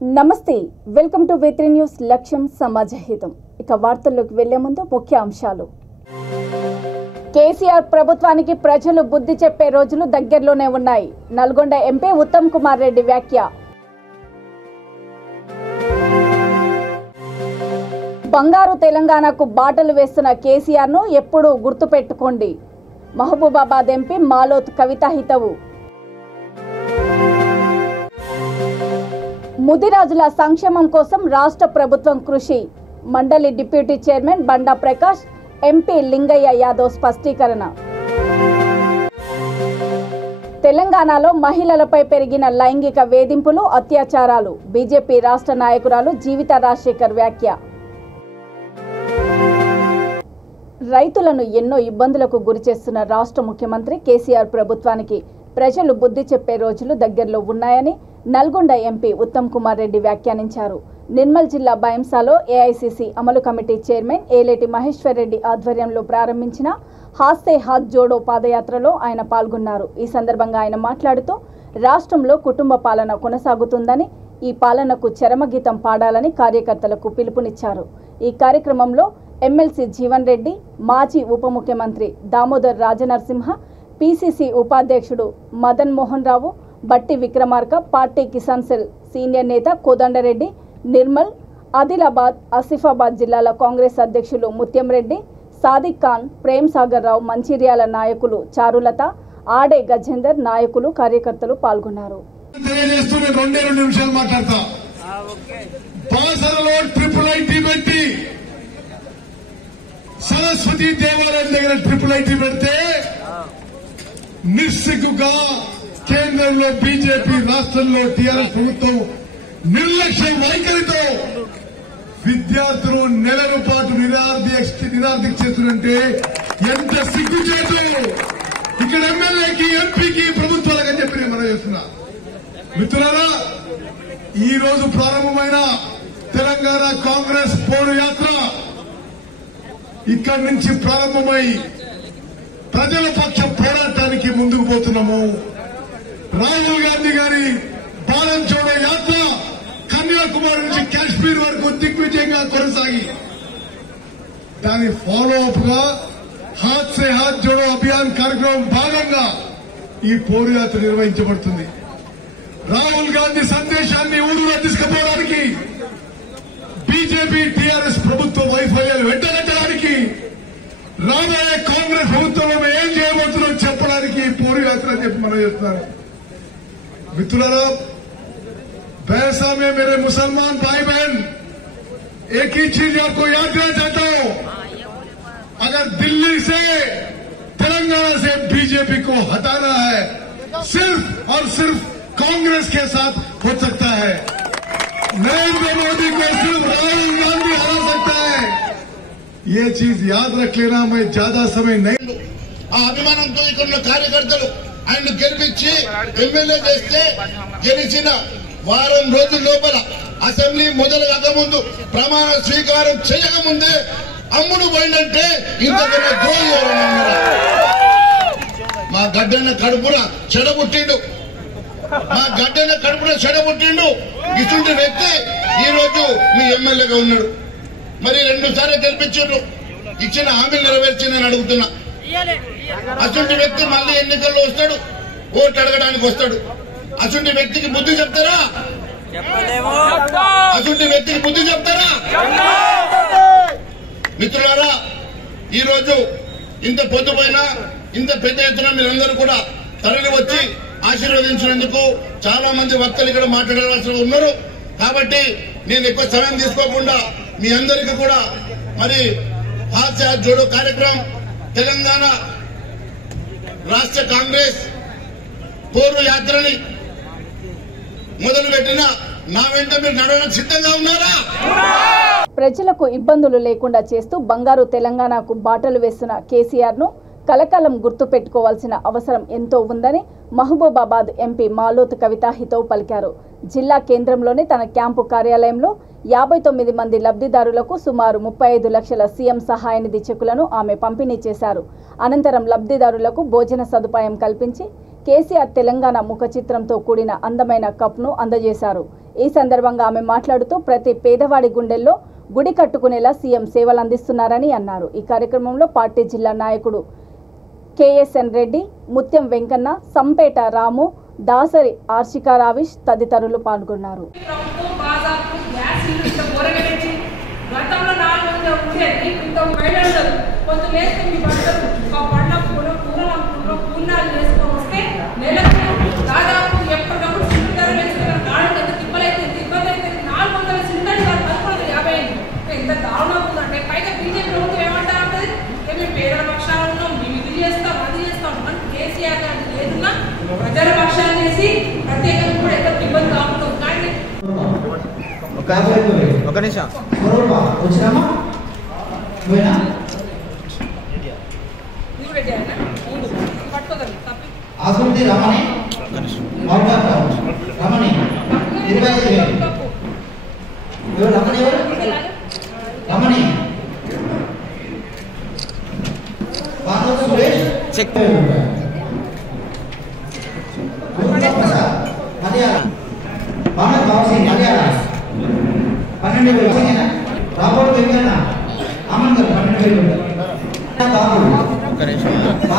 నమస్తే welcome to V3 news లక్ష్యం సమాజహితం ఇక వార్తల్లోకి వెళ్లే ముందు ముఖ్య అంశాలు కేసీఆర్ ప్రభుత్వానికి ప్రజలు బుద్ధి చెప్పే రోజులు దగ్గరలోనే ఉన్నాయి నల్గొండ ఎంపీ ఉత్తమ్ కుమార్ రెడ్డి వ్యాఖ్య బంగారు తెలంగాణకు బాటలు వేస్తున్న కేసీఆర్ ను ఎప్పుడూ గుర్తుపెట్టుకోండి మహబూబాబాద్ ఎంపీ మాలోత్ కవిత హితవు ముదిరాజుల సంక్షేమం కోసం రాష్ట్ర ప్రభుత్వం కృషి మండలి డిప్యూటీ చైర్మన్ బండా ప్రకాష్ ఎంపీ లింగయ్య యాదవ్ స్పష్టీకరణ తెలంగాణలో మహిళలపై పెరిగిన లైంగిక వేధింపులు అత్యాచారాలు బీజేపీ రాష్ట్ర నాయకురాలు జీవిత రాజశేఖర్ వ్యాఖ్య రైతులను ఎన్నో ఇబ్బందులకు గురిచేస్తున్న రాష్ట్ర ముఖ్యమంత్రి కేసీఆర్ ప్రభుత్వానికి ప్రజలు బుద్ధి చెప్పే రోజులు దగ్గరలో ఉన్నాయని నల్గొండ ఎంపీ ఉత్తమ్ కుమార్ రెడ్డి వ్యాఖ్యానించారు. నిర్మల్ జిల్లా బైంసాలో ఏఐసీసీ అమలు కమిటీ చైర్మన్ ఏలేటి మహేశ్వర్ రెడ్డి ఆధ్వర్యంలో ప్రారంభించిన హాస్తే హాత్ జోడో పాదయాత్రలో ఆయన పాల్గొన్నారు. ఈ సందర్భంగా ఆయన మాట్లాడుతూ రాష్ట్రంలో కుటుంబ పాలన కొనసాగుతుందని, ఈ పాలనకు చరమగీతం పాడాలని కార్యకర్తలకు పిలుపునిచ్చారు. ఈ కార్యక్రమంలో ఎమ్మెల్సీ జీవన్ రెడ్డి, మాజీ ఉప ముఖ్యమంత్రి దామోదర్ రాజనరసింహ, పీసీసీ ఉపాధ్యక్షుడు మదన్ మోహన్ రావు, బట్టి Vikramarka, party Kisan cell senior నేత కోదండరెడ్డి, నిర్మల్, ఆదిలాబాద్, ఆసిఫాబాద్ జిల్లాల కాంగ్రెస్ అధ్యక్షులు ముత్యం రెడ్డి, సాదిక్ ఖాన్, ప్రేమ్ సాగర్ రావు, మంచిర్యాల నాయకులు చారులత, ఆడే గజేందర్ నాయకులు కార్యకర్తలు పాల్గొన్నారు. సరస్వతి దేవాలయం దగ్గర ట్రిపుల్ పెడితే నిస్సిగ్గుగా కేంద్రంలో బీజేపీ, రాష్ట్రంలో టీఆర్ఎస్ ప్రభుత్వం నిర్లక్ష్య వైఖరితో విద్యార్థులు నెలల పాటు నిరాదీక్ష చేస్తుందంటే ఎంత సిగ్గుచేతులు ఇక్కడ ఎమ్మెల్యేకి, ఎంపీకి, ప్రభుత్వాలకు అని చెప్పి నేను మనం చేస్తున్నా. మిత్రులారా, ఈ రోజు ప్రారంభమైన తెలంగాణ కాంగ్రెస్ పోరు యాత్ర ఇక్కడి నుంచి ప్రారంభమై ప్రజల పక్ష పోరాటానికి ముందుకు పోతున్నాము. రాహుల్ గాంధీ గారి భారత్ జోడో యాత్ర కన్యాకుమారి నుంచి కాశ్మీర్ వరకు దిగ్విజయంగా కొనసాగి దాని ఫాలో అప్ గా హాత్ సే హాత్ జోడో అభియాన్ కార్యక్రమం భాగంగా ఈ పోరు యాత్ర నిర్వహించబడుతుంది. రాహుల్ గాంధీ సందేశాన్ని ఊరులో తీసుకుపోవడానికి, బీజేపీ, టీఆర్ఎస్ ప్రభుత్వ వైఫల్యాలు వెంటగట్టడానికి, రాబోయే కాంగ్రెస్ ప్రభుత్వంలో ఏం చేయబోతుందో చెప్పడానికి పోరు యాత్ర అని చెప్పి మనం చేస్తున్నారు. मित्रों, बैसा में मेरे मुसलमान भाई बहन, एक ही चीज आपको याद दिलाना चाहता हूं, अगर दिल्ली से, तेलंगाना से बीजेपी को हटाना है, सिर्फ और सिर्फ कांग्रेस के साथ हो सकता है. नरेंद्र मोदी को सिर्फ राहुल गांधी हरा सकता है. ये चीज याद रख लेना. मैं ज्यादा समय नहीं అభిమానంతో ఇక్కడ కార్యకర్తలు ఆయన గెలిపించి ఎమ్మెల్యే చేస్తే గెలిచిన వారం రోజుల లోపల అసెంబ్లీ మొదలు కాకముందు ప్రమాణ స్వీకారం చేయకముందే అమ్ముడు పోయిందంటే ఇంతకన్నా ద్రోహి ఎవరన్నా? మా గడ్డన్న కడుపున చెడబుట్టిండు, మా గడ్డన్న కడుపున చెడబుట్టిండు. ఇటువంటి వ్యక్తి ఈ రోజు మీ ఎమ్మెల్యేగా ఉన్నాడు. మరి 2 సార్లు గెలిపించారు, ఇచ్చిన హామీలు నెరవేర్చి నేను అడుగుతున్నా. అటువంటి వ్యక్తి మళ్ళీ ఎన్నికల్లో వస్తాడు, ఓట్లు అడగడానికి వస్తాడు. అటువంటి వ్యక్తికి బుద్ధి చెప్తారా? అటువంటి వ్యక్తికి బుద్ధి చెప్తారా? మిత్రులారా, ఈ రోజు ఇంత పొద్దుపోయిన ఇంత పెద్ద ఎత్తున మీరందరూ కూడా తరలి వచ్చి ఆశీర్వదించినందుకు చాలా మంది వక్తలు ఇక్కడ మాట్లాడవలసి ఉన్నారు. కాబట్టి నేను ఎక్కువ సమయం తీసుకోకుండా మీ అందరికీ కూడా మరి హాత్ సే హాత్ జోడో కార్యక్రమం తెలంగాణ రాష్ట్ర కాంగ్రెస్ పోరు యాత్రని మొదలుపెట్టిన నా వెంట మీరు నడవడానికి సిద్ధంగా ఉన్నారా? ప్రజలకు ఇబ్బందులు లేకుండా చేస్తూ బంగారు తెలంగాణకు బాటలు వేస్తున్న కేసీఆర్ ను కలకాలం గుర్తు పెట్టుకోవాల్సిన అవసరం ఎంతో ఉందని మహబూబాబాద్ ఎంపీ మాలోత్ కవిత హితవు పలికారు. జిల్లా కేంద్రంలోని తన క్యాంపు కార్యాలయంలో 59 మంది లబ్ధిదారులకు సుమారు 35 లక్షల సీఎం సహాయ నిధి చెక్కులను ఆమె పంపిణీ చేశారు. అనంతరం లబ్ధిదారులకు భోజన సదుపాయం కల్పించి కేసీఆర్ తెలంగాణ ముఖ చిత్రంతో కూడిన అందమైన కప్ను అందజేశారు. ఈ సందర్భంగా ఆమె మాట్లాడుతూ ప్రతి పేదవాడి గుండెల్లో గుడి కట్టుకునేలా సీఎం సేవలు అందిస్తున్నారని అన్నారు. ఈ కార్యక్రమంలో పార్టీ జిల్లా నాయకుడు కేఎస్ఎన్ రెడ్డి, ముత్యం వెంకన్న, సంపేట రాము, దాసరి ఆర్షికా రావిష్ తదితరులు పాల్గొన్నారు. ఒక నిమిషం ఆసుపత్రి రమణి రమణి 25,000 రమణి రమణి సురేష్ చెక్ మలయాళ మలయాళ 12,000 రాబోడు వెంకన్న అమన్ గారు 12,000.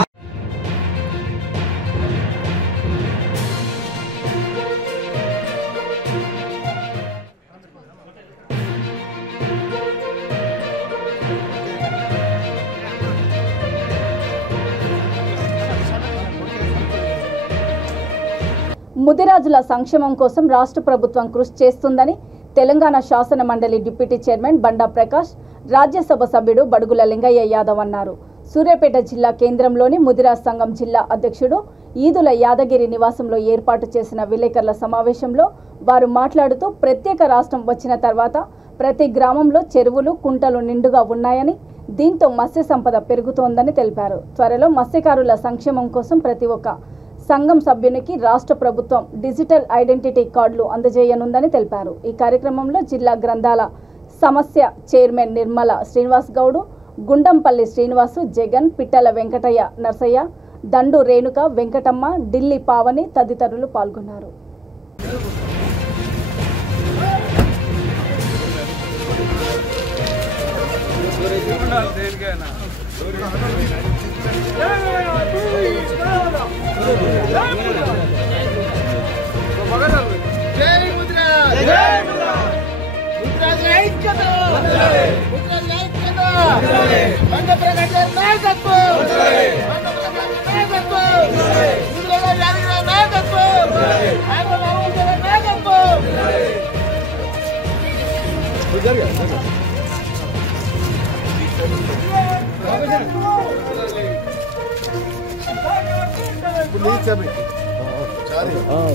ముదిరాజుల సంక్షేమం కోసం రాష్ట్ర ప్రభుత్వం కృషి చేస్తుందని తెలంగాణ శాసన మండలి డిప్యూటీ చైర్మన్ బండా ప్రకాష్, రాజ్యసభ సభ్యుడు బడుగుల లింగయ్య యాదవ్ అన్నారు. సూర్యాపేట జిల్లా కేంద్రంలోని ముదిరాజ్ సంఘం జిల్లా అధ్యక్షుడు ఈదుల యాదగిరి నివాసంలో ఏర్పాటు చేసిన విలేకరుల సమావేశంలో వారు మాట్లాడుతూ ప్రత్యేక రాష్ట్రం వచ్చిన తర్వాత ప్రతి గ్రామంలో చెరువులు, కుంటలు నిండుగా ఉన్నాయని, దీంతో మత్స్య సంపద పెరుగుతోందని తెలిపారు. త్వరలో మత్స్యకారుల సంక్షేమం కోసం ప్రతి ఒక్క సంఘం సభ్యునికి రాష్ట్ర ప్రభుత్వం డిజిటల్ ఐడెంటిటీ కార్డులు అందజేయనుందని తెలిపారు. ఈ కార్యక్రమంలో జిల్లా గ్రంథాల సమస్య చైర్మన్ నిర్మల శ్రీనివాస్ గౌడు, గుండంపల్లి శ్రీనివాసు, జగన్, పిట్టల వెంకటయ్య నర్సయ్య, దండు రేణుక, వెంకటమ్మ, ఢిల్లీ పావని తదితరులు పాల్గొన్నారు.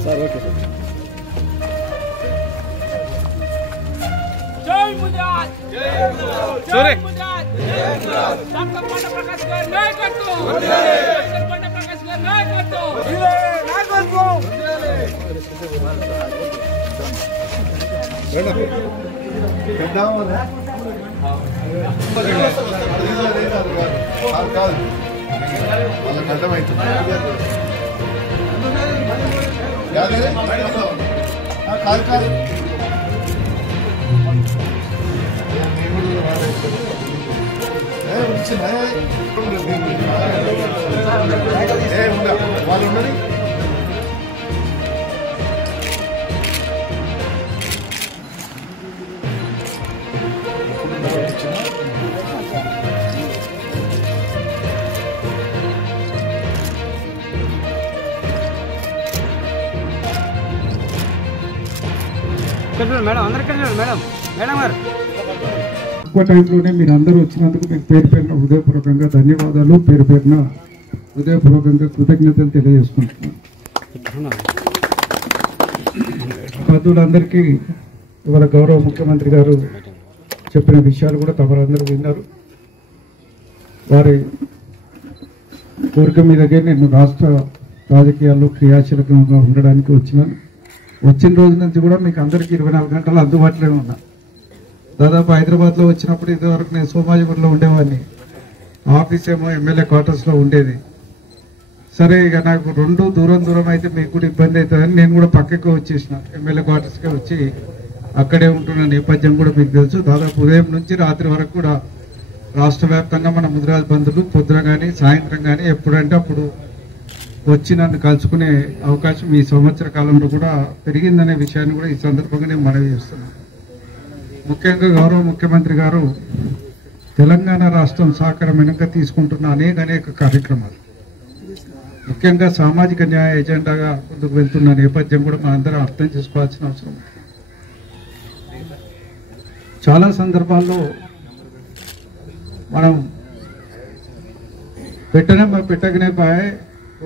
Sir okay sir. జై ముదిరాజ్, జై ముదిరాజ్, జై ముదిరాజ్, జై ముదిరాజ్. డాక్టర్ బండా ప్రకాష్ గారి నాయకత్వం, డాక్టర్ బండా ప్రకాష్ గారి నాయకత్వం, నాయకత్వం. వాళ్ళకి అర్థమవుతుంది. కాదు కాదు వాళ్ళు ఉన్నది మేడం అందరికీ మేడం మేడం గారు తక్కువ టైంలోనే మీరు అందరూ వచ్చినందుకు మీకు పేరు పేరున హృదయపూర్వకంగా ధన్యవాదాలు, పేరు పేరున హృదయపూర్వకంగా కృతజ్ఞతలు తెలియజేసుకుంటున్నాను. పెద్దలందరికీ ఇవాళ గౌరవ ముఖ్యమంత్రి గారు చెప్పిన విషయాలు కూడా తమరందరూ విన్నారు. వారి కోరిక మీదకే నేను రాష్ట్ర రాజకీయాల్లో క్రియాశీలకంగా ఉండడానికి వచ్చినాను. వచ్చిన రోజు నుంచి కూడా మీకు అందరికీ 24 గంటలు అందుబాటులో ఉన్నా. దాదాపు హైదరాబాద్లో వచ్చినప్పుడు ఇదివరకు నేను సోమాజిపూర్లో ఉండేవాడిని. ఆఫీస్ ఏమో ఎమ్మెల్యే క్వార్టర్స్లో ఉండేది. సరే ఇక నాకు రెండు దూరం అయితే మీకు కూడా ఇబ్బంది అవుతుందని నేను కూడా పక్కకు వచ్చేసిన ఎమ్మెల్యే క్వార్టర్స్కే వచ్చి అక్కడే ఉంటున్న నేపథ్యం కూడా మీకు తెలుసు. దాదాపు ఉదయం నుంచి రాత్రి వరకు కూడా రాష్ట్ర వ్యాప్తంగా మన ముదిరాజ్ బంధువులు పొద్దున కానీ సాయంత్రం కానీ ఎప్పుడంటే అప్పుడు వచ్చి నన్ను కలుసుకునే అవకాశం ఈ సంవత్సర కాలంలో కూడా పెరిగిందనే విషయాన్ని కూడా ఈ సందర్భంగా నేను మనవి చేస్తున్నాను. ముఖ్యంగా గౌరవ ముఖ్యమంత్రి గారు తెలంగాణ రాష్ట్రం సహకారం వెనుక తీసుకుంటున్న అనేక కార్యక్రమాలు, ముఖ్యంగా సామాజిక న్యాయ ఎజెండాగా ముందుకు వెళ్తున్న నేపథ్యం కూడా మనందరం అర్థం చేసుకోవాల్సిన అవసరం ఉంది. చాలా సందర్భాల్లో మనం పెట్టగానే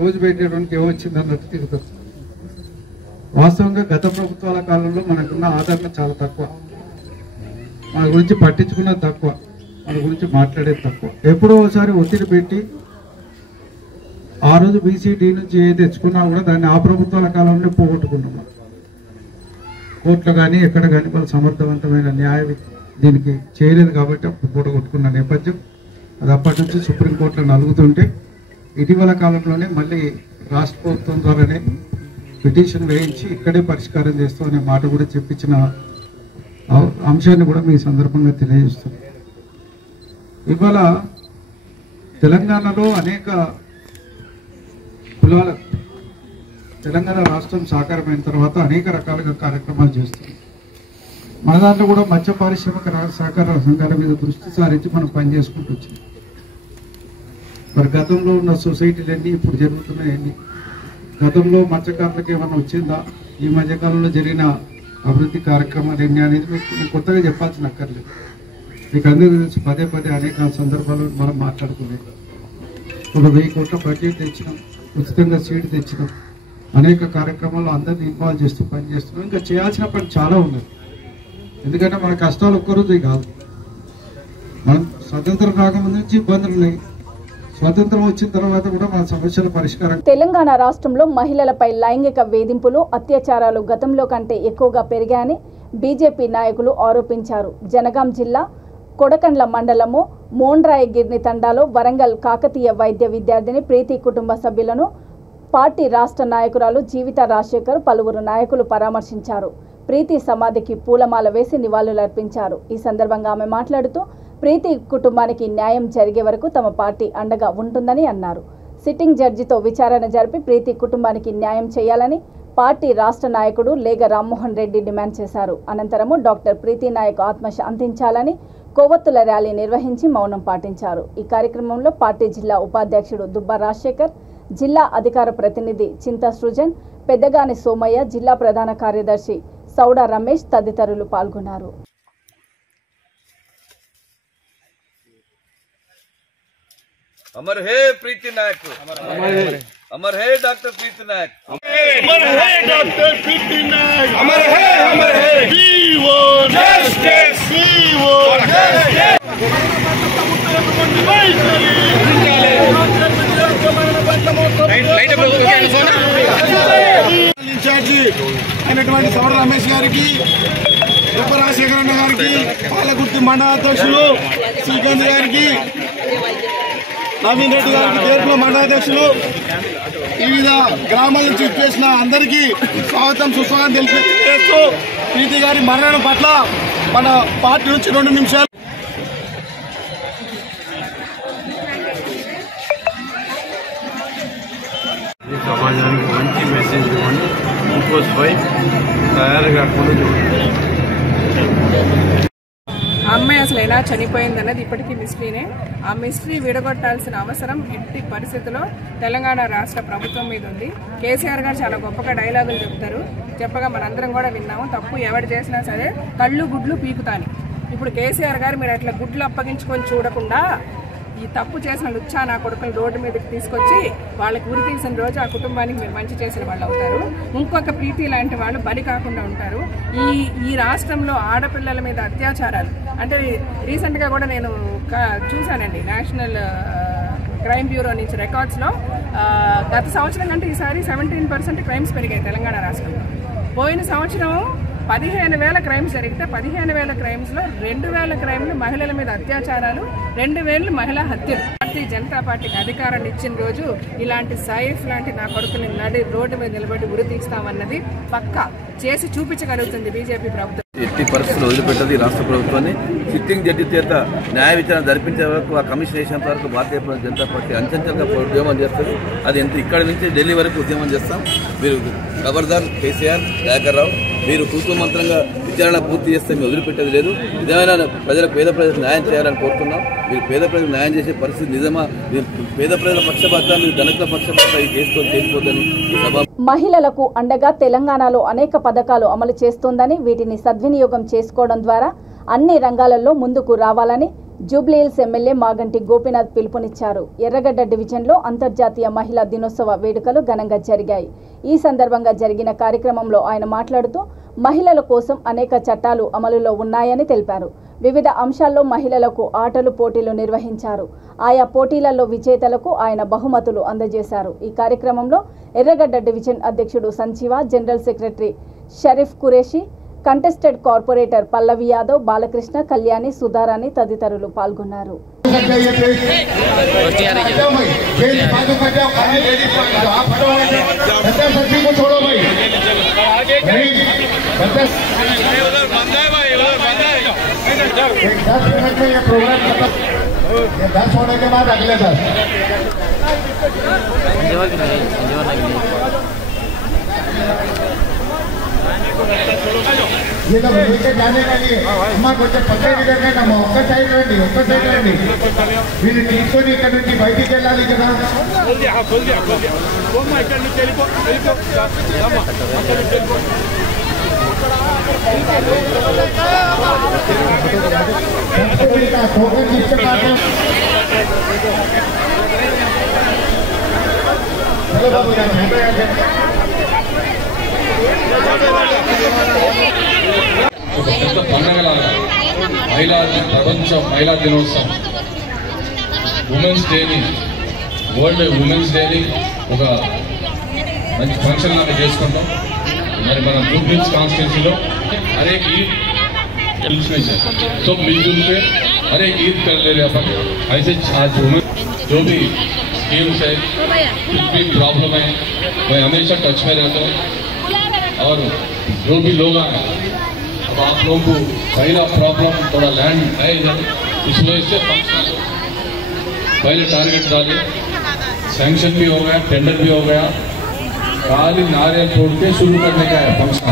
రోజు పెట్టడానికి ఏమొచ్చింది అన్నట్టు తిరుగుతుంది. వాస్తవంగా గత ప్రభుత్వాల కాలంలో మనకున్న ఆదరణ చాలా తక్కువ, మన గురించి పట్టించుకున్నది తక్కువ, మన గురించి మాట్లాడేది తక్కువ. ఎప్పుడో ఒకసారి ఒత్తిడి పెట్టి ఆ రోజు బీసీడీ నుంచి ఏ తెచ్చుకున్నా కూడా దాన్ని ఆ ప్రభుత్వాల కాలంలో పోగొట్టుకున్నాం. కోర్టులో కానీ ఎక్కడ కానీ వాళ్ళు సమర్థవంతమైన న్యాయ దీనికి చేయలేదు కాబట్టి అప్పుడు పోగొట్టుకున్న నేపథ్యం అది అప్పటి నుంచి సుప్రీంకోర్టులో నలుగుతుంటే ఇటీవల కాలంలోనే మళ్ళీ రాష్ట్ర ప్రభుత్వం ద్వారానే పిటిషన్ వేయించి ఇక్కడే పరిష్కారం చేస్తామనే మాట కూడా చెప్పించిన అంశాన్ని కూడా మీ సందర్భంగా తెలియజేస్తుంది. ఇవాళ తెలంగాణలో అనేక కులాల తెలంగాణ రాష్ట్రం సాకారమైన తర్వాత అనేక రకాలుగా కార్యక్రమాలు చేస్తుంది. మన దాంట్లో కూడా మత్స్య పారిశ్రామిక సహకార సంఘాల మీద దృష్టి సారించి మనం పనిచేసుకుంటూ వచ్చింది. మరి గతంలో ఉన్న సొసైటీలన్నీ ఇప్పుడు జరుగుతున్నాయన్నీ, గతంలో మత్స్యకారులకు ఏమైనా వచ్చిందా, ఈ మధ్యకాలంలో జరిగిన అభివృద్ధి కార్యక్రమాలు ఎన్ని అనేది మీకు కొత్తగా చెప్పాల్సిన అక్కర్లేదు. మీకు అందరూ తెలుసు, పదే అనేక సందర్భాల్లో మనం మాట్లాడుకునేది. ఒక 1000 కోట్ల బడ్జెట్ తెచ్చినాం, ఉచితంగా సీడ్ తెచ్చినాం, అనేక కార్యక్రమాల్లో అందరినీ ఇన్వాల్వ్ చేస్తూ పనిచేస్తున్నాం. ఇంకా చేయాల్సిన పని చాలా ఉన్నది. ఎందుకంటే మన కష్టాలు ఒక్కరోజు కాదు. మనం స్వతంత్రం రాకముందు నుంచి ఇబ్బందులు ఉన్నాయి, స్వతంత్రం వచ్చిన తర్వాత కూడా మన సమస్యల పరిష్కారం. తెలంగాణ రాష్ట్రంలో మహిళలపై లైంగిక వేధింపులు, అత్యాచారాలు గతంలో కంటే ఎక్కువగా పెరిగాయని బీజేపీ నాయకులు ఆరోపించారు. జనగాం జిల్లా కొడకండ్ల మండలము మోండ్రాయగిర్ని తండాలో వరంగల్ కాకతీయ వైద్య విద్యార్థిని ప్రీతి కుటుంబ సభ్యులను పార్టీ రాష్ట్ర నాయకురాలు జీవిత రాజశేఖర్ పలువురు నాయకులు పరామర్శించారు. ప్రీతి సమాధికి పూలమాల వేసి నివాళులర్పించారు. ఈ సందర్భంగా ఆమె మాట్లాడుతూ ప్రీతి కుటుంబానికి న్యాయం జరిగే వరకు తమ పార్టీ అండగా ఉంటుందని అన్నారు. సిట్టింగ్ జడ్జితో విచారణ జరిపి ప్రీతి కుటుంబానికి న్యాయం చేయాలని పార్టీ రాష్ట్ర నాయకుడు లేగ రామ్మోహన్ రెడ్డి డిమాండ్ చేశారు. అనంతరము డాక్టర్ ప్రీతి నాయక్ ఆత్మశాంతించాలని కొవ్వొత్తుల ర్యాలీ నిర్వహించి మౌనం పాటించారు. ఈ కార్యక్రమంలో పార్టీ జిల్లా ఉపాధ్యక్షుడు దుబ్బా రాజశేఖర్, జిల్లా అధికార ప్రతినిధి చింత సృజన్, పెద్దగాని సోమయ్య, జిల్లా ప్రధాన కార్యదర్శి సౌడా రమేష్ తదితరులు పాల్గొన్నారు. अमर है प्रीति नायक, अमर है डॉक्टर प्रीति नायक, अमर है डॉक्टर प्रीति नायक, अमर है we want justice, we want justice. Incharge అయినటువంటి సౌడ రమేష్ గారికి, ఉపరాజశేఖర అన్న గారికి, పాలకుర్తి మండల అధ్యక్షులు శ్రీకాంత్ గారికి, నవీన్ రెడ్డి గారికి, దేర్పుల మండలాధ్యక్షులు, వివిధ గ్రామాల నుంచి చేసిన అందరికీ స్వాగతం సుస్వాగతం తెలియజేస్తూ ప్రీతి గారి మరణం పట్ల మన పార్టీ నుంచి 2 నిమిషాలు సమాజానికి మంచి మెసేజ్ ఇవ్వండి. ఇంకోసిపై తయారు కాకుండా అమ్మాయి అసలు ఎలా చనిపోయింది అన్నది ఇప్పటికీ మిస్టరీనే. ఆ మిస్టరీ విడగొట్టాల్సిన అవసరం ఎట్టి పరిస్థితుల్లో తెలంగాణ రాష్ట్ర ప్రభుత్వం మీద ఉంది. కేసీఆర్ గారు చాలా గొప్పగా డైలాగులు చెప్తారు, చెప్పగా మనందరం కూడా విన్నాము. తప్పు ఎవరు చేసినా సరే కళ్ళు గుడ్లు పీకుతాని. ఇప్పుడు కేసీఆర్ గారు మీరు అట్లా గుడ్లు అప్పగించుకొని చూడకుండా ఈ తప్పు చేసిన లుచ్చా నా కొడుకులు రోడ్డు మీదకి తీసుకొచ్చి వాళ్ళకి ఉరి తీసిన రోజు ఆ కుటుంబానికి మీరు మంచి చేసిన వాళ్ళు అవుతారు. ఇంకొక ప్రీతి లాంటి వాళ్ళు బలి కాకుండా ఉంటారు. ఈ రాష్ట్రంలో ఆడపిల్లల మీద అత్యాచారాలు అంటే రీసెంట్గా కూడా నేను చూశానండి, నేషనల్ క్రైమ్ బ్యూరో నుంచి రికార్డ్స్లో గత సంవత్సరం కంటే ఈసారి 17% క్రైమ్స్ పెరిగాయి తెలంగాణ రాష్ట్రంలో. పోయిన సంవత్సరం 15,000 క్రైమ్స్ జరిగితే 15,000 క్రైమ్స్లో 2,000 క్రైమ్లు మహిళల మీద అత్యాచారాలు, 2,000 మహిళా హత్యలు. భారతీయ జనతా పార్టీకి అధికారాన్ని ఇచ్చిన రోజు ఇలాంటి సైఫ్ లాంటి నా కొడుకుని నడి రోడ్డు మీద నిలబడి ఉరి తీస్తామన్నది పక్కా చేసి చూపించగలుగుతుంది బీజేపీ ప్రభుత్వం. ఎట్టి పరిస్థితులు వదిలిపెట్టదు ఈ రాష్ట్ర ప్రభుత్వాన్ని. సిట్టింగ్ జడ్జి చేత న్యాయ విచారణ జరిపించే వరకు, ఆ కమిషన్ వేసేంత వరకు భారతీయ జనతా పార్టీ అంచెంచెలుగా ఉద్యమం చేస్తుంది. అది ఇక్కడి నుంచి ఢిల్లీ వరకు ఉద్యమం చేస్తాం. మీరు ఖబర్దార్ కేసీఆర్, దయాకర్ రావు, మీరు తూతూ మంత్రంగా విచారణ పూర్తి చేస్తే మేము వదిలిపెట్టేది లేదు. నిజమైన పేద ప్రజలకు న్యాయం చేయాలని కోరుతున్నాం. మీరు పేద ప్రజలకు న్యాయం చేసే పరిస్థితి నిజమా? పేద ప్రజల పక్షపాత, మీరు ధనికుల పక్షపాత ఈ కేసుతో తేలిపోద్దని సభ. మహిళలకు అండగా తెలంగాణలో అనేక పథకాలు అమలు చేస్తోందని, వీటిని సద్వినియోగం చేసుకోవడం ద్వారా అన్ని రంగాలలో ముందుకు రావాలని జూబ్లీహిల్స్ ఎమ్మెల్యే మాగంటి గోపీనాథ్ పిలుపునిచ్చారు. ఎర్రగడ్డ డివిజన్లో అంతర్జాతీయ మహిళా దినోత్సవ వేడుకలు ఘనంగా జరిగాయి. ఈ సందర్భంగా జరిగిన కార్యక్రమంలో ఆయన మాట్లాడుతూ మహిళల కోసం అనేక చట్టాలు అమలులో ఉన్నాయని తెలిపారు. వివిధ అంశాల్లో మహిళలకు ఆటలు పోటీలు నిర్వహించారు. ఆయా పోటీలలో విజేతలకు ఆయన బహుమతులు అందజేశారు. ఈ కార్యక్రమంలో ఎర్రగడ్డ డివిజన్ అధ్యక్షుడు Sanjeeva, general secretary Sharif Qureshi, contested corporator Pallavi Yadav, Balakrishna, Kalyani, Sudharani తదితరులు పాల్గొన్నారు. ये तो लेके जाने का लिए अम्मा కొంచెం పక్కకి జరగండి, ఒక్క సైడ్ రండి. వీళ్ళు తీసుకొని ఇక్కడ నుంచి బయటికి వెళ్ళాలి కదా. టోకెన్ తీసుకున్నాను. చలో బాబు ఒక పెద్ద పండుగలాగా ప్రపంచ మహిళా దినోత్సవం, ఉమెన్స్ డేని, వరల్డ్ ఉమెన్స్ డేని ఒక మంచి ఫంక్షన్ లాగా చేసుకుంటాం. మరి మన జూబ్లీహిల్స్ కాన్స్టిట్యూన్सीలో हर एक ईद में से सब मिलजुल के हर एक ईद कर ले रहे अपन. ऐसे आज वुमेन जो भी स्कीम्स है, कुछ भी प्रॉब्लम है, मैं हमेशा टच में रहता हूँ. और जो भी लोग आए, अब आप लोगों को पहला प्रॉब्लम थोड़ा लैंड है इधर, इसलिए इससे पहले टारगेट डाले, सैंक्शन भी हो गया, टेंडर भी हो गया, खाली नारियल तोड़ के शुरू करने का है फंक्शन.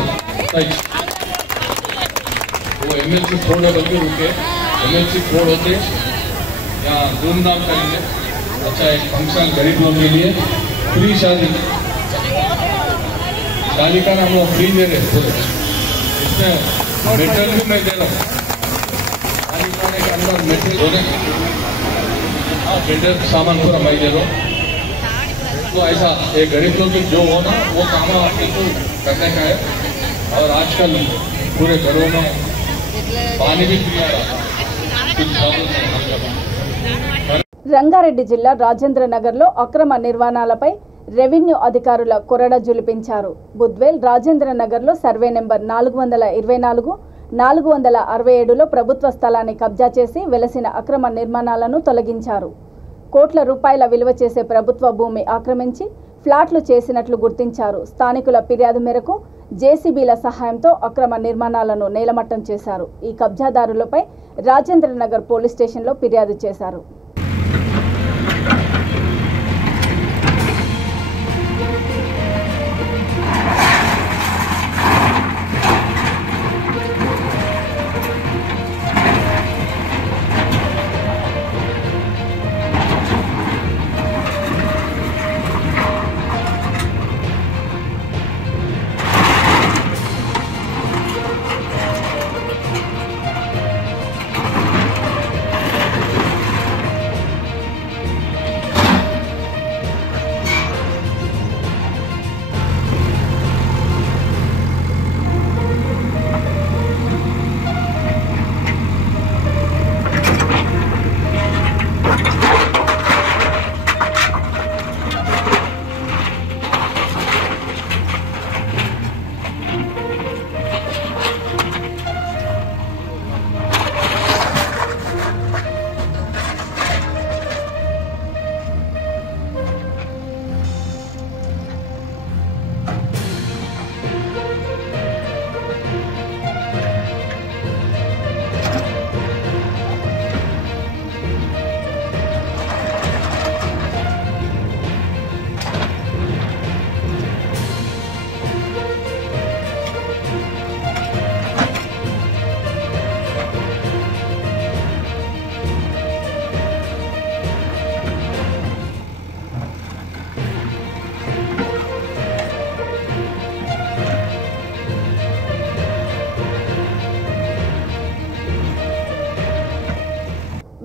वो एमएलसी छोड़े बल्कि रुके, एमएलसी छोड़ होते यहाँ धूमधाम करेंगे. अच्छा एक फंक्शन गरीब लोगों के लिए फ्री शादी का नाम वो फ्री दे रहे पूरे. इसमें मेटल भी मैं दे रहा हूँ. शादी के अंदर मेटल होने मेटल सामान पूरा मैं दे रहा हूँ. तो ऐसा एक गरीब लोग की जो हो ना वो काम आपको करने का है. और आजकल पूरे घरों में पानी भी फ्री आ रहा है. రంగారెడ్డి జిల్లా రాజేంద్ర నగర్లో అక్రమ నిర్మాణాలపై రెవెన్యూ అధికారుల కొరడ జులిపించారు. బుద్వేల్ రాజేంద్ర నగర్లో సర్వే నెంబర్ 424, 467లో ప్రభుత్వ స్థలాన్ని కబ్జా చేసి వెలసిన అక్రమ నిర్మాణాలను తొలగించారు. కోట్ల రూపాయల విలువ చేసే ప్రభుత్వ భూమి ఆక్రమించి ఫ్లాట్లు చేసినట్లు గుర్తించారు. స్థానికుల ఫిర్యాదు మేరకు జేసీబీల సహాయంతో అక్రమ నిర్మాణాలను నేలమట్టం చేశారు. ఈ కబ్జాదారులపై రాజేంద్ర నగర్ పోలీస్ స్టేషన్లో ఫిర్యాదు చేశారు.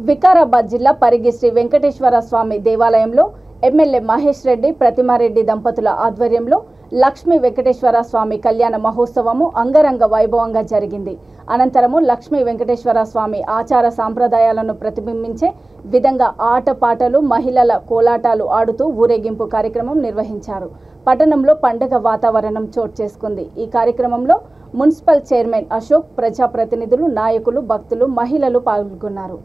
వికారాబాద్ జిల్లా పరిగి శ్రీ వెంకటేశ్వర స్వామి దేవాలయంలో ఎమ్మెల్యే మహేష్ రెడ్డి ప్రతిమారెడ్డి దంపతుల ఆధ్వర్యంలో లక్ష్మీ వెంకటేశ్వర స్వామి కళ్యాణ మహోత్సవము అంగరంగ వైభవంగా జరిగింది. అనంతరము లక్ష్మీ వెంకటేశ్వర స్వామి ఆచార సాంప్రదాయాలను ప్రతిబింబించే విధంగా ఆటపాటలు, మహిళల కోలాటాలు ఆడుతూ ఊరేగింపు కార్యక్రమం నిర్వహించారు. పట్టణంలో పండుగ వాతావరణం చోటు చేసుకుంది. ఈ కార్యక్రమంలో మున్సిపల్ చైర్మన్ అశోక్, ప్రజాప్రతినిధులు, నాయకులు, భక్తులు, మహిళలు పాల్గొన్నారు.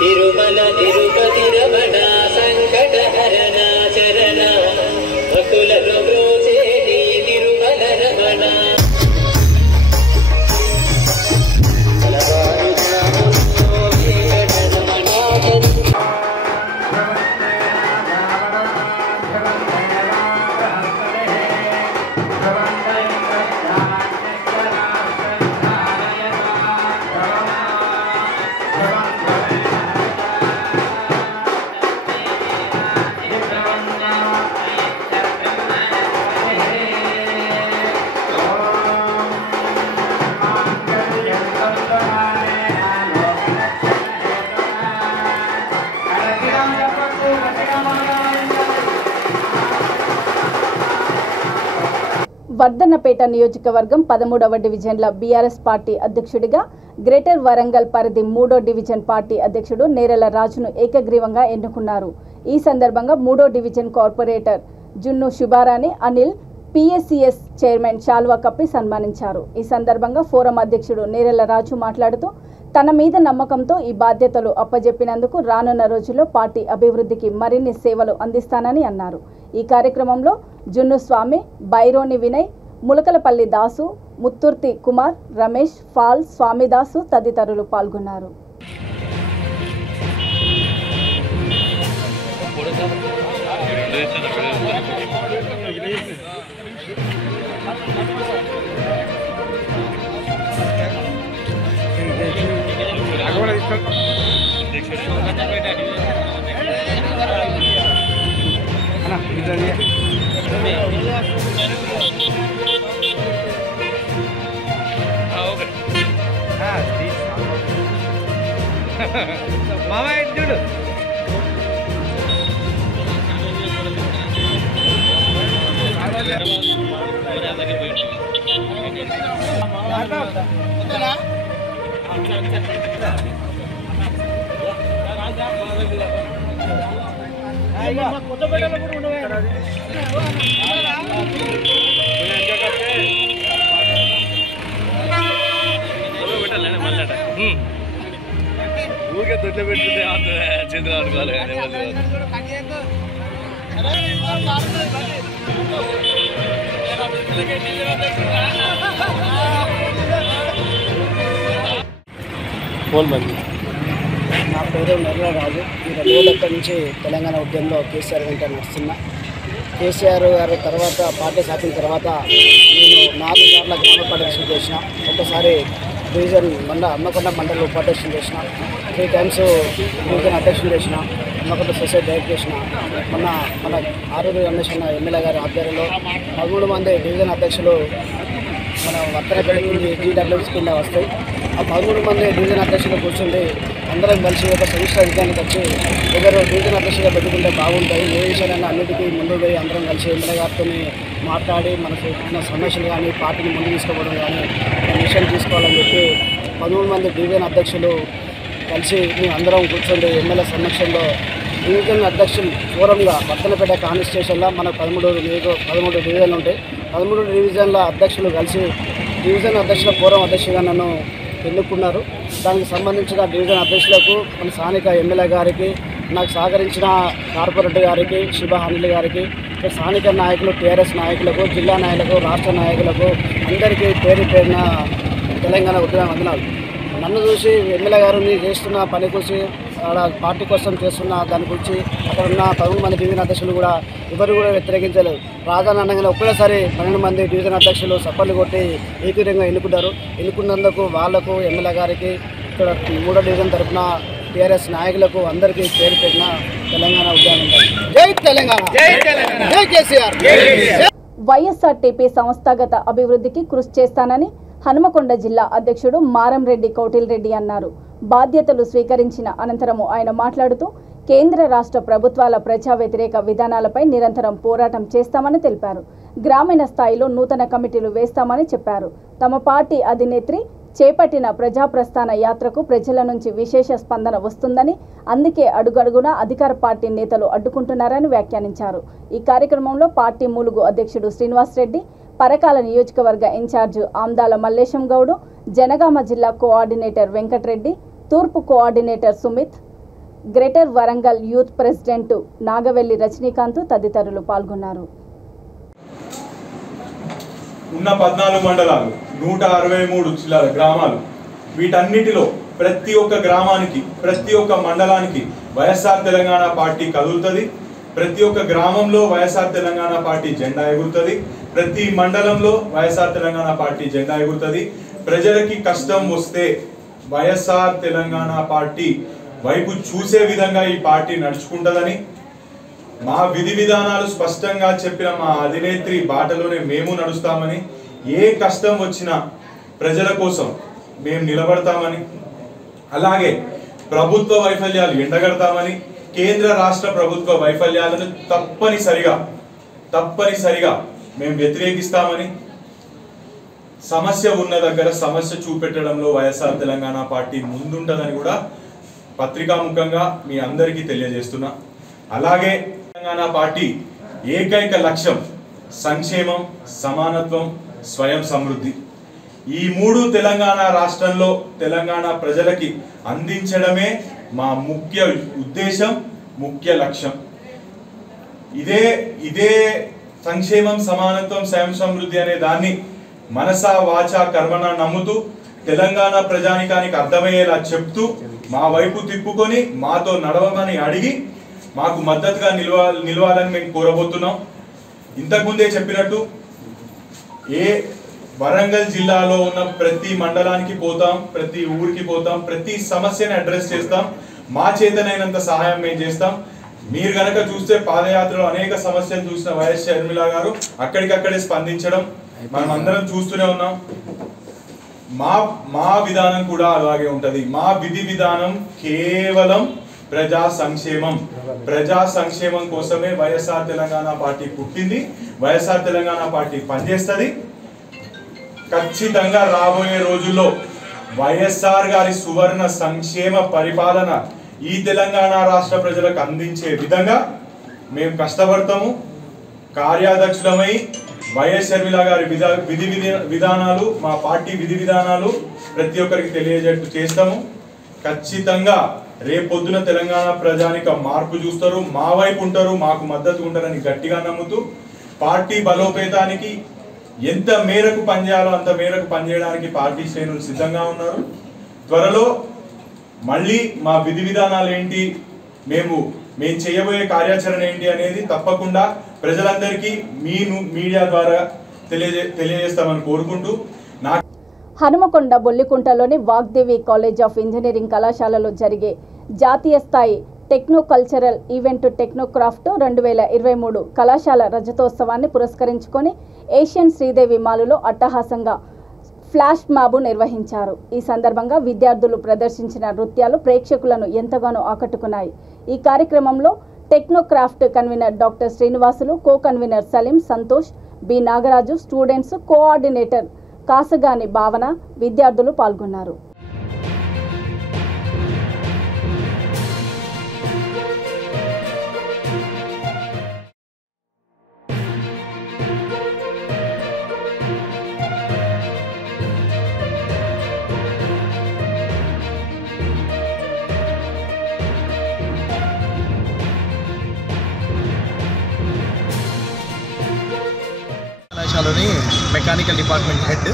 తిరుమల తిరుపతి రమణ సంకట హరణ చరణ భక్తులను బ్రోచేటి తిరుమల రమణ వర్ధన్నపేట నియోజకవర్గం 13వ డివిజన్ల బీఆర్ఎస్ పార్టీ అధ్యక్షుడిగా గ్రేటర్ వరంగల్ పరిధి 3వ డివిజన్ పార్టీ అధ్యక్షుడు నేరెల రాజును ఏకగ్రీవంగా ఎన్నుకున్నారు. ఈ సందర్భంగా 3వ డివిజన్ కార్పొరేటర్ జున్ను శుభారాణి అనిల్ పిఎస్సిఎస్ చైర్మన్ శాల్వా కప్పి సన్మానించారు. ఈ సందర్భంగా ఫోరం అధ్యక్షుడు నేరెల రాజు మాట్లాడుతూ తన మీద నమ్మకంతో ఈ బాధ్యతలు అప్పజెప్పినందుకు రానున్న రోజుల్లో పార్టీ అభివృద్ధికి మరిన్ని సేవలు అందిస్తానని అన్నారు. ఈ కార్యక్రమంలో జున్ను స్వామి, బైరోని వినయ్, ములకలపల్లి దాసు, ముత్తుర్తి కుమార్, రమేష్, ఫాల్, స్వామిదాసు తదితరులు పాల్గొన్నారు. మామా చూడు ఊరికే దొడ్లో పెట్టుకుంటే చేతులు ఆడుకోవాలి. నా పేరు నెర్ల రాజు. ఈ 2 ఏళ్ళ నుంచి తెలంగాణ ఉద్యమంలో కేసీఆర్ వెంట నడుస్తున్నా. కేసీఆర్ గారి తర్వాత పార్టీ సాధిన తర్వాత నేను 4 సార్లు గ్రామ పార్టీ చేసిన, ఒకసారి డివిజన్ హన్మకొండ మండలి ఉపాధ్యక్షులు చేసిన, 3 టైమ్స్ డివిజన్ అధ్యక్షులు చేసిన, హన్మకొండ సొసైటీ డైరెక్టర్ చేసిన. మన ఆరూరు రమేష్ అన్న ఎమ్మెల్యే గారి ఆధ్వర్యంలో 13 మంది డివిజన్ అధ్యక్షులు మన వర్తనపల్లి జీడబ్ల్యూస్ కింద వస్తాయి. ఆ 13 మంది డివిజన్ అధ్యక్షులు కూర్చుండి అందరం కలిసి ఒక సంస్థ విధానానికి వచ్చి ఎవరు డివిజన్ అధ్యక్షులుగా పెట్టుకుంటే బాగుంటాయి, ఏ విషయాలైనా అన్నిటికీ ముందు పోయి అందరం కలిసి ఎమ్మెల్యే గారితో మాట్లాడి మనకు ఉన్న సమస్యలు కానీ పార్టీని ముందు తీసుకోవడం కానీ మిషన్ తీసుకోవాలని చెప్పి 13 మంది డివిజన్ అధ్యక్షులు కలిసి మేము అందరం కూర్చోండి ఎమ్మెల్యే సమక్షంలో డివిజన్ అధ్యక్షులు ఫోరంగా వర్తనపేట కాన్స్టిట్యూషన్లో మనకు 13 డివిజన్లు ఉంటాయి. 13 డివిజన్ల అధ్యక్షులు కలిసి డివిజన్ అధ్యక్షుల ఫోరం అధ్యక్షుడిగా నన్ను ఎన్నుకున్నారు. దానికి సంబంధించిన డివిజన్ అధ్యక్షులకు మన స్థానిక ఎమ్మెల్యే గారికి, నాకు సహకరించిన కార్పొరేటర్ గారికి, శిబా అనిల్ గారికి, స్థానిక నాయకులు, టీఆర్ఎస్ నాయకులకు, జిల్లా నాయకులకు, రాష్ట్ర నాయకులకు అందరికీ పేరు పేరున తెలంగాణ ఉద్యమ వందనాలు. నన్ను చూసి ఎమ్మెల్యే గారు నీ చేస్తున్న పని చూసి అలా పార్టీ కోసం చేస్తున్న దాని గురించి అక్కడ ఉన్న 11 మంది డివిజన్ అధ్యక్షులు కూడా ఎవరు కూడా వ్యతిరేకించలేదు. రాజధాని అనగానే ఒకేసారి 12 మంది డివిజన్ అధ్యక్షులు సప్పర్లు కొట్టి ఏకీరంగా ఎన్నుకున్నందుకు వాళ్లకు ఎమ్మెల్యే గారికి ఇక్కడ 3వ డివిజన్ తరఫున టీఆర్ఎస్ నాయకులకు అందరికీ పేరు పెట్టిన తెలంగాణ ఉద్యమం. జై తెలంగాణ, జై కేసీఆర్. వైఎస్ఆర్టీపీ సంస్థాగత అభివృద్ధికి కృషి చేస్తానని హనుమకొండ జిల్లా అధ్యక్షుడు మారంరెడ్డి కౌటిల్ రెడ్డి అన్నారు. బాధ్యతలు స్వీకరించిన అనంతరం ఆయన మాట్లాడుతూ కేంద్ర రాష్ట్ర ప్రభుత్వాల ప్రజా వ్యతిరేక విధానాలపై నిరంతరం పోరాటం చేస్తామని తెలిపారు. గ్రామీణ స్థాయిలో నూతన కమిటీలు వేస్తామని చెప్పారు. తమ పార్టీ అధినేత్రి చేపట్టిన ప్రజాప్రస్థాన యాత్రకు ప్రజల నుంచి విశేష స్పందన వస్తుందని, అందుకే అడుగడుగునా అధికార పార్టీ నేతలు అడ్డుకుంటున్నారని వ్యాఖ్యానించారు. ఈ కార్యక్రమంలో పార్టీ మూలుగు అధ్యక్షుడు శ్రీనివాసరెడ్డి, పరకాల నియోజకవర్గ ఇన్ఛార్జ్ ఆమ్దాల మల్లేశం గౌడు, జనగామ జిల్లా కోఆర్డినేటర్ వెంకటరెడ్డి, తూర్పు coordinator Sumit, greater Warangal youth president Nagavelli Rajinikanth తదితరులు పాల్గొన్నారు. ఉన్న 14 మండలాలు, 163 జిల్లాల గ్రామాలు, వీటన్నిటిలో ప్రతి ఒక్క గ్రామానికి, ప్రతి ఒక్క మండలానికి వైఎస్ఆర్ తెలంగాణ పార్టీ కదులుతుంది. ప్రతి ఒక్క గ్రామంలో వైఎస్ఆర్ తెలంగాణ పార్టీ జెండా ఎగురుతుంది. ప్రతి మండలంలో వైఎస్ఆర్ తెలంగాణ పార్టీ జెండా ఎగురుతుంది. ప్రజలకి కష్టం వస్తే వైఎస్ఆర్ తెలంగాణ పార్టీ వైపు చూసే విధంగా ఈ పార్టీ నడుచుకుంటుందని, మా విధి విధానాలు స్పష్టంగా చెప్పిన మా అధినేత్రి బాటలోనే మేము నడుస్తామని, ఏ కష్టం వచ్చినా ప్రజల కోసం మేము నిలబడతామని, అలాగే ప్రభుత్వ వైఫల్యాలు ఎండగడతామని, కేంద్ర రాష్ట్ర ప్రభుత్వ వైఫల్యాలను తప్పనిసరిగా మేము వ్యతిరేకిస్తామని, సమస్య ఉన్న దగ్గర సమస్య చూపెట్టడంలో వైఎస్ఆర్ తెలంగాణ పార్టీ ముందుంటదని కూడా పత్రికాముఖంగా మీ అందరికీ తెలియజేస్తున్నా. అలాగే తెలంగాణ పార్టీ ఏకైక లక్ష్యం సంక్షేమం, సమానత్వం, స్వయం సమృద్ధి. ఈ 3 తెలంగాణ రాష్ట్రంలో తెలంగాణ ప్రజలకి అందించడమే మా ముఖ్య ఉద్దేశం, ముఖ్య లక్ష్యం. ఇదే సంక్షేమం, సమానత్వం, స్వయం సమృద్ధి అనే దాన్ని మనసా వాచా కర్మన నమ్ముతూ తెలంగాణ ప్రజానికానికి అర్థమయ్యేలా చెప్తూ మా వైపు తిప్పుకొని మాతో నడవమని అడిగి మాకు మద్దతుగా నిలవాలని మేము కోరబోతున్నాం. ఇంతకుముందే చెప్పినట్టు వరంగల్ జిల్లాలో ఉన్న ప్రతి మండలానికి పోతాం, ప్రతి ఊరికి పోతాం, ప్రతి సమస్యని అడ్రస్ చేస్తాం. మా చేతనైనంత సహాయం మేము చేస్తాం. మీరు గనక చూస్తే పాదయాత్రలో అనేక సమస్యలు చూసిన వైఎస్ షర్మిల గారు అక్కడికక్కడే స్పందించడం మనం అందరం చూస్తూనే ఉన్నాం. మా విధానం కూడా అలాగే ఉంటది. మా విధి విధానం కేవలం ప్రజా సంక్షేమం కోసమే వైఎస్ఆర్ తెలంగాణ పార్టీ పుట్టింది. వైఎస్ఆర్ తెలంగాణ పార్టీ పనిచేస్తుంది. ఖచ్చితంగా రాబోయే రోజుల్లో వైఎస్ఆర్ గారి సువర్ణ సంక్షేమ పరిపాలన ఈ తెలంగాణ రాష్ట్ర ప్రజలకు అందించే విధంగా మేము కష్టపడతాము. కార్యాధ్యక్షులమై వైఎస్ షర్మిల గారి విధానాలు, మా పార్టీ విధి విధానాలు ప్రతి ఒక్కరికి తెలియజేట్టు చేస్తాము. ఖచ్చితంగా రేపొద్దున తెలంగాణ ప్రజానిక మార్పు చూస్తారు, మా వైపు ఉంటారు, మాకు మద్దతు ఉంటారని గట్టిగా నమ్ముతూ పార్టీ బలోపేతానికి ఎంత మేరకు పనిచేయాలో అంత మేరకు పనిచేయడానికి పార్టీ శ్రేణులు సిద్ధంగా ఉన్నారు. త్వరలో మళ్ళీ మా విధి విధానాలు ఏంటి, మేము చేయబోయే కార్యాచరణ ఏంటి అనేది తప్పకుండా ప్రజలందరికీ మీడియా ద్వారా తెలియజేస్తామని కోరుకుంటూ హనుమకొండ బొల్లికుంటలోని వాగ్దేవి కాలేజ్ ఆఫ్ ఇంజనీరింగ్ కళాశాలలో జరిగే జాతీయ స్థాయి టెక్నో కల్చరల్ ఈవెంట్ టెక్నోక్రాఫ్ట్ 2023 కళాశాల రజతోత్సవాన్ని పురస్కరించుకొని ఏషియన్ శ్రీదేవి మాలులో అట్టహాసంగా ఫ్లాష్ మాబు నిర్వహించారు. ఈ సందర్భంగా విద్యార్థులు ప్రదర్శించిన నృత్యాలు ప్రేక్షకులను ఎంతగానో ఆకట్టుకున్నాయి. ఈ కార్యక్రమంలో technocraft convener doctor Srinivasulu, co convener Saleem, Santosh, B Nagaraju, students coordinator Kasagani Bhavana, విద్యార్థులు పాల్గొన్నారు. కళాశాలని మెకానికల్ డిపార్ట్మెంట్ హెడ్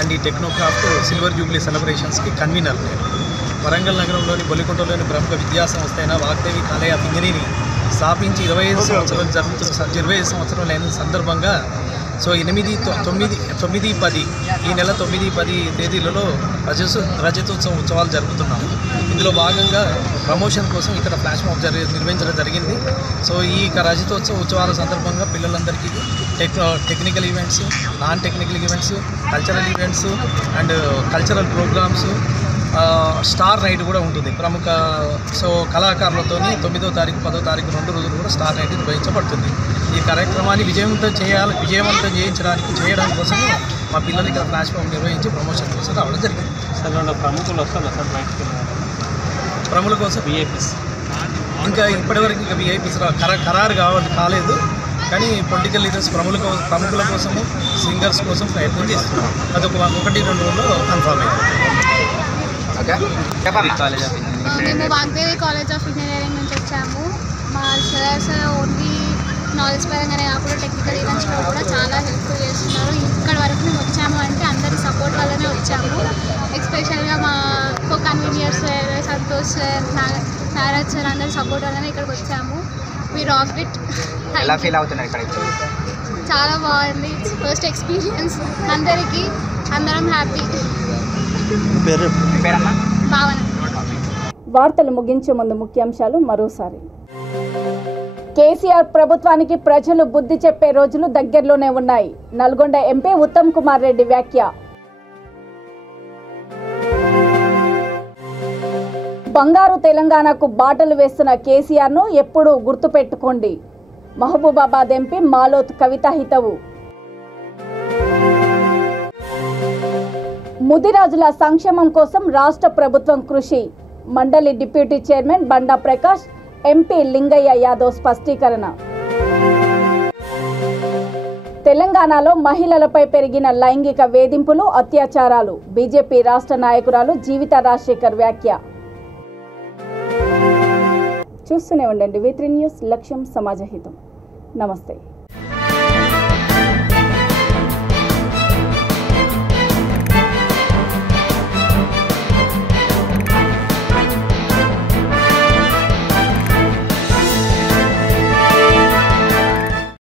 అండ్ ఈ టెక్నోక్రాఫ్ట్ సిల్వర్ జూబ్లీ సెలబ్రేషన్స్కి కన్వీనర్ నేను. వరంగల్ నగరంలోని బొల్లికుంటలోని ప్రముఖ విద్యా సంస్థ అయిన వాగ్దేవి కాలేజ్ ఆఫ్ ఇంజనీరింగ్ స్థాపించి 25 సంవత్సరాలు జరుగుతున్న 25 సంవత్సరాలు అయిన సందర్భంగా సో 8, 9, 10 ఈ నెల 9, 10 తేదీలలో రజతోత్సవం ఉత్సవాలు జరుపుతున్నాము. ఇందులో భాగంగా ప్రమోషన్ కోసం ఇక్కడ ఫ్లాష్ మాబ్ నిర్వహించడం జరిగింది. సో ఈ రజతోత్సవ ఉత్సవాల సందర్భంగా పిల్లలందరికీ technical events, non technical events, cultural events and cultural programmes, star night కూడా ఉంటుంది. ప్రముఖ కళాకారులతోని 9వ తారీఖు 10వ తారీఖు 2 రోజులు కూడా స్టార్ నైట్ నిర్వహించబడుతుంది. ఈ కార్యక్రమాన్ని విజయవంతం చేయడానికి కోసం మా పిల్లలు ఇక్కడ ఫ్లాష్ మాబ్ నిర్వహించి ప్రమోషన్ కోసం రావడం జరిగింది. ప్రముఖులు వస్తున్నారు సార్ బయటికి ప్రముఖుల కోసం విఐపీస్ ఇంకా ఇప్పటివరకు ఇంకా విఐపీస్ ఖరారు కాలేదు. కానీ పొలిటికల్ లీడర్స్ ప్రముఖుల కోసము సింగర్స్ కోసం ప్రయత్నం చేస్తున్నాం. అది 1-2 రోజుల్లో కన్ఫర్మ్ అయిపోతుంది. మేము వాగ్దేవి కాలేజ్ ఆఫ్ ఇంజనీరింగ్ నుంచి వచ్చాము. మా సార్స్ ఓన్లీ నాలెడ్జ్ పరంగానే కాకుండా టెక్నికల్ ఈవెంట్స్లో కూడా చాలా హెల్ప్ఫుల్ చేస్తున్నారు. ఇక్కడ వరకు మేము వచ్చాము అంటే అందరి సపోర్ట్ వల్లనే వచ్చాము. ఎస్పెషల్గా మా కన్వీనియర్ సార్, సంతోష్ సార్, నారాజ్ సార్ అందరి సపోర్ట్ వల్లనే ఇక్కడికి వచ్చాము. We rock it. ఎలా ఫీల్ అవుతున్నారు ఇక్కడ? చాలా బాగుంది. ఫస్ట్ ఎక్స్పీరియన్స్ అందరికీ, అందరం హ్యాపీ. భావన. వార్తలు ముగించే ముందు ముఖ్యాంశాలు మరోసారి. కేసీఆర్ ప్రభుత్వానికి ప్రజలు బుద్ధి చెప్పే రోజులు దగ్గరలోనే ఉన్నాయి. నల్గొండ ఎంపీ ఉత్తమ్ కుమార్ రెడ్డి వ్యాఖ్య. బంగారు తెలంగాణకు బాటలు వేస్తున్న కేసీఆర్ను ఎప్పుడూ గుర్తుపెట్టుకోండి. మహబూబాబాద్ ఎంపీ మాలోత్ కవిత హితవు. ముదిరాజుల సంక్షేమం కోసం రాష్ట్ర ప్రభుత్వం కృషి. మండలి డిప్యూటీ చైర్మన్ బండా ప్రకాష్, ఎంపీ లింగయ్య యాదవ్ స్పష్టీకరణ. తెలంగాణలో మహిళలపై పెరిగిన లైంగిక వేధింపులు, అత్యాచారాలు. బీజేపీ రాష్ట్ర నాయకురాలు జీవిత రాజశేఖర్ వ్యాఖ్య. చూస్తూనే ఉండండి V3 న్యూస్. లక్ష్యం సమాజహితం. నమస్తే.